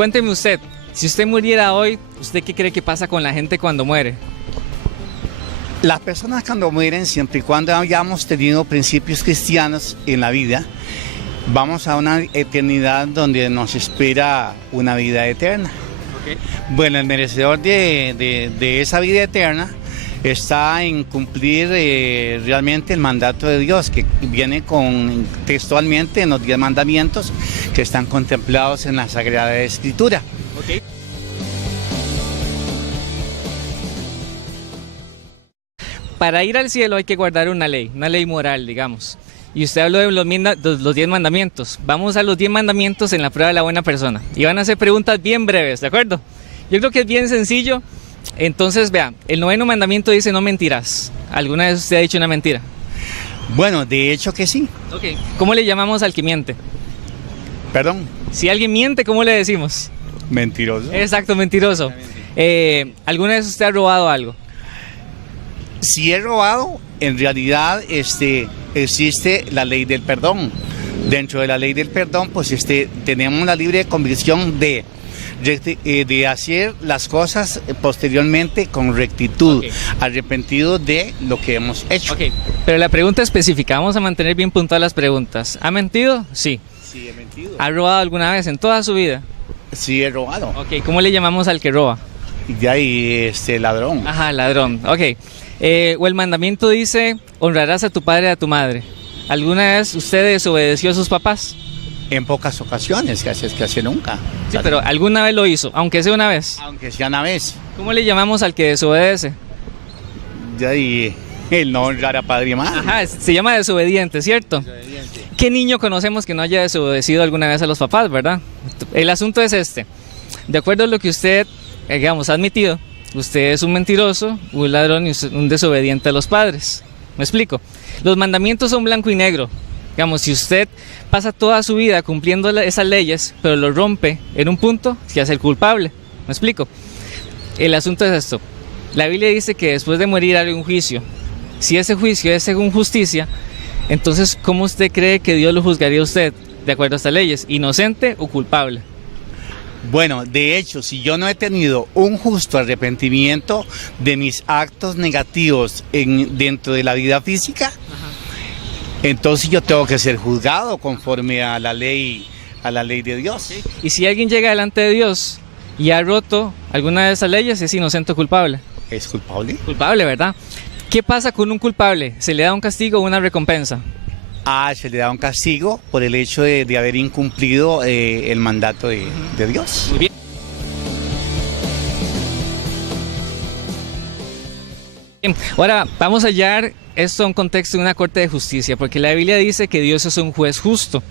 Cuénteme usted, si usted muriera hoy, ¿usted qué cree que pasa con la gente cuando muere? Las personas cuando mueren, siempre y cuando hayamos tenido principios cristianos en la vida, vamos a una eternidad donde nos espera una vida eterna. Okay. Bueno, el merecedor de esa vida eterna está en cumplir realmente el mandato de Dios, que viene textualmente en los 10 mandamientos que están contemplados en la Sagrada Escritura. Okay. Para ir al cielo hay que guardar una ley moral, digamos. Y usted habló de los 10 mandamientos. Vamos a los 10 mandamientos en la prueba de la buena persona. Y van a hacer preguntas bien breves, ¿de acuerdo? Yo creo que es bien sencillo. Entonces, vea, el 9º mandamiento dice no mentirás. ¿Alguna vez usted ha dicho una mentira? Bueno, de hecho que sí. Ok. ¿Cómo le llamamos al que miente? Perdón. Si alguien miente, ¿cómo le decimos? Mentiroso. Exacto, mentiroso. ¿Alguna vez usted ha robado algo? Si he robado, en realidad existe la ley del perdón. Dentro de la ley del perdón, pues tenemos la libre convicción de hacer las cosas posteriormente con rectitud, okay, arrepentido de lo que hemos hecho. Ok, pero la pregunta específica, vamos a mantener bien puntuadas las preguntas. ¿Ha mentido? Sí. Sí, he mentido. ¿Ha robado alguna vez en toda su vida? Sí, he robado. Ok, ¿cómo le llamamos al que roba? Ya, y ladrón. Ajá, ladrón, ok. O el mandamiento dice, honrarás a tu padre y a tu madre. ¿Alguna vez usted desobedeció a sus papás? En pocas ocasiones, casi nunca. Sí, pero alguna vez lo hizo, aunque sea una vez. Aunque sea una vez. ¿Cómo le llamamos al que desobedece? Ya, y el no honrar a padre y madre. Ajá, se llama desobediente, ¿cierto? Desobediente. ¿Qué niño conocemos que no haya desobedecido alguna vez a los papás, verdad? El asunto es este. De acuerdo a lo que usted, digamos, ha admitido, usted es un mentiroso, un ladrón y un desobediente a los padres. ¿Me explico? Los mandamientos son blanco y negro. Digamos, si usted pasa toda su vida cumpliendo esas leyes, pero lo rompe en un punto, se hace el culpable. ¿Me explico? El asunto es esto. La Biblia dice que después de morir hay un juicio. Si ese juicio es según justicia, entonces, ¿cómo usted cree que Dios lo juzgaría a usted de acuerdo a estas leyes? ¿Inocente o culpable? Bueno, de hecho, si yo no he tenido un justo arrepentimiento de mis actos negativos dentro de la vida física, ajá, entonces yo tengo que ser juzgado conforme a la ley de Dios. ¿Sí? Y si alguien llega delante de Dios y ha roto alguna de esas leyes, ¿es inocente o culpable? ¿Es culpable? Culpable, ¿verdad? ¿Qué pasa con un culpable? ¿Se le da un castigo o una recompensa? Se le da un castigo por el hecho de haber incumplido el mandato de Dios. Muy bien. Ahora vamos a hallar esto en un contexto de una corte de justicia, porque la Biblia dice que Dios es un juez justo.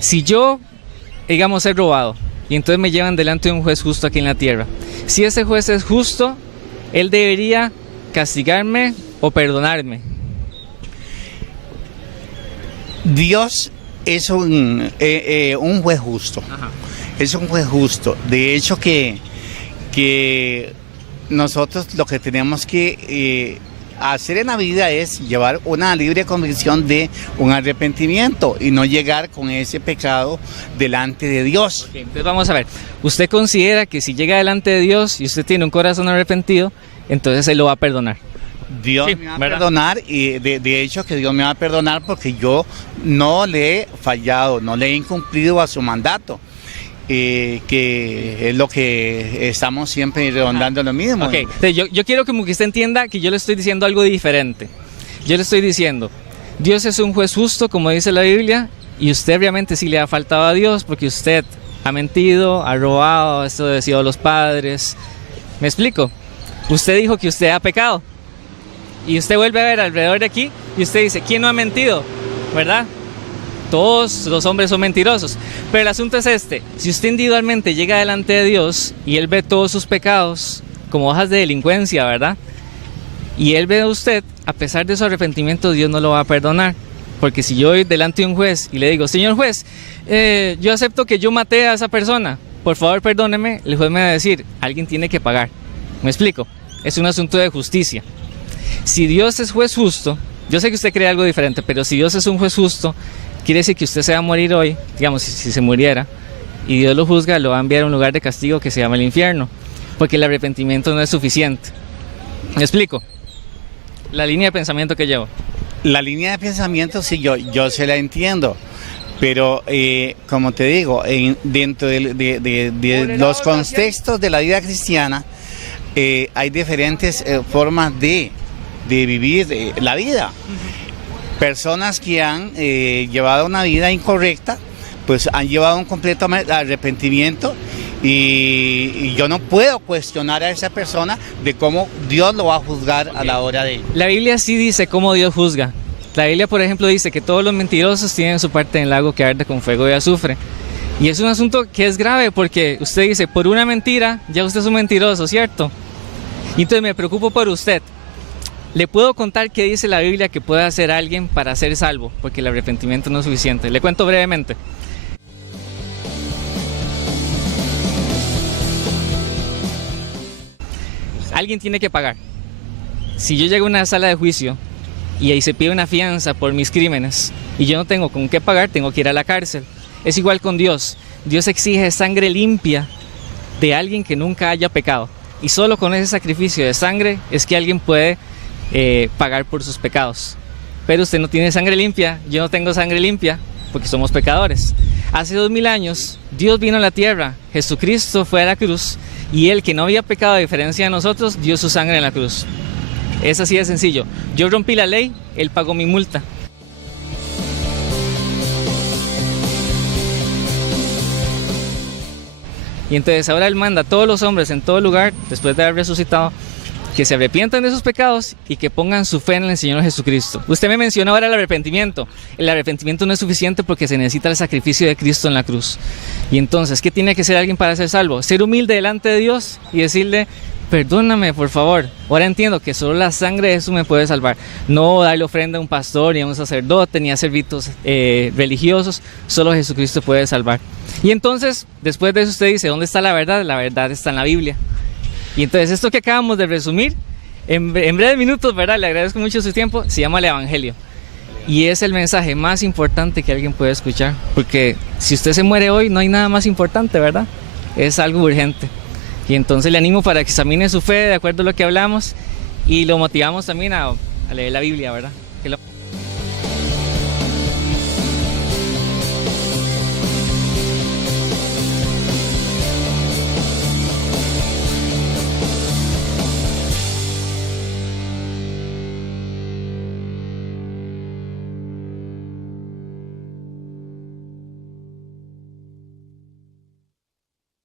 Si yo, digamos, he robado y entonces me llevan delante de un juez justo aquí en la tierra, si ese juez es justo, él debería castigarme o perdonarme. Dios es un juez justo. Ajá. Es un juez justo. De hecho que nosotros lo que tenemos que hacer en la vida es llevar una libre convicción de un arrepentimiento y no llegar con ese pecado delante de Dios. Okay, entonces vamos a ver, ¿usted considera que si llega delante de Dios y usted tiene un corazón arrepentido, entonces Él lo va a perdonar? Dios me va a perdonar, y de hecho que Dios me va a perdonar porque yo no le he fallado, no le he incumplido a su mandato, que es lo que estamos siempre redondando lo mismo. Okay. Entonces, yo quiero como que usted entienda que yo le estoy diciendo algo diferente. Yo le estoy diciendo, Dios es un juez justo, como dice la Biblia, y usted realmente sí le ha faltado a Dios porque usted ha mentido, ha robado, ha desobedecido a los padres. ¿Me explico? Usted dijo que usted ha pecado. Y usted vuelve a ver alrededor de aquí y usted dice, ¿quién no ha mentido? ¿Verdad? Todos los hombres son mentirosos. Pero el asunto es este, si usted individualmente llega delante de Dios y Él ve todos sus pecados como hojas de delincuencia, ¿verdad? Y Él ve a usted, a pesar de su arrepentimiento, Dios no lo va a perdonar. Porque si yo voy delante de un juez y le digo, señor juez, yo acepto que yo maté a esa persona, por favor perdóneme, el juez me va a decir, alguien tiene que pagar. ¿Me explico? Es un asunto de justicia. Si Dios es juez justo, yo sé que usted cree algo diferente, pero si Dios es un juez justo, quiere decir que usted se va a morir hoy, digamos, si se muriera, y Dios lo juzga, lo va a enviar a un lugar de castigo que se llama el infierno, porque el arrepentimiento no es suficiente. ¿Me explico? La línea de pensamiento que llevo. La línea de pensamiento sí, yo se la entiendo, pero como te digo, dentro de los contextos de la vida cristiana hay diferentes formas de vivir la vida. Personas que han llevado una vida incorrecta, pues han llevado un completo arrepentimiento y yo no puedo cuestionar a esa persona de cómo Dios lo va a juzgar a la hora de... La Biblia sí dice cómo Dios juzga. La Biblia, por ejemplo, dice que todos los mentirosos tienen su parte en el lago que arde con fuego y azufre. Y es un asunto que es grave porque usted dice, por una mentira, ya usted es un mentiroso, ¿cierto? Y entonces me preocupo por usted. Le puedo contar qué dice la Biblia que puede hacer alguien para ser salvo, porque el arrepentimiento no es suficiente. Le cuento brevemente. Alguien tiene que pagar. Si yo llego a una sala de juicio y ahí se pide una fianza por mis crímenes y yo no tengo con qué pagar, tengo que ir a la cárcel. Es igual con Dios. Dios exige sangre limpia de alguien que nunca haya pecado. Y solo con ese sacrificio de sangre es que alguien puede pagar por sus pecados. Pero usted no tiene sangre limpia, yo no tengo sangre limpia, porque somos pecadores. Hace 2000 años Dios vino a la tierra, Jesucristo fue a la cruz y Él, que no había pecado a diferencia de nosotros, dio su sangre en la cruz. Es así de sencillo. Yo rompí la ley, Él pagó mi multa. Y entonces ahora Él manda a todos los hombres en todo lugar, después de haber resucitado, que se arrepientan de sus pecados y que pongan su fe en el Señor Jesucristo. Usted me mencionó ahora el arrepentimiento. El arrepentimiento no es suficiente porque se necesita el sacrificio de Cristo en la cruz. Y entonces, ¿qué tiene que ser alguien para ser salvo? Ser humilde delante de Dios y decirle, perdóname, por favor. Ahora entiendo que solo la sangre de Jesús me puede salvar. No darle ofrenda a un pastor, ni a un sacerdote, ni a hacer ritos religiosos. Solo Jesucristo puede salvar. Y entonces, después de eso usted dice, ¿dónde está la verdad? La verdad está en la Biblia. Y entonces esto que acabamos de resumir, en breves minutos, ¿verdad? Le agradezco mucho su tiempo, se llama el Evangelio. Y es el mensaje más importante que alguien puede escuchar. Porque si usted se muere hoy, no hay nada más importante, ¿verdad? Es algo urgente. Y entonces le animo para que examine su fe de acuerdo a lo que hablamos y lo motivamos también a leer la Biblia, ¿verdad?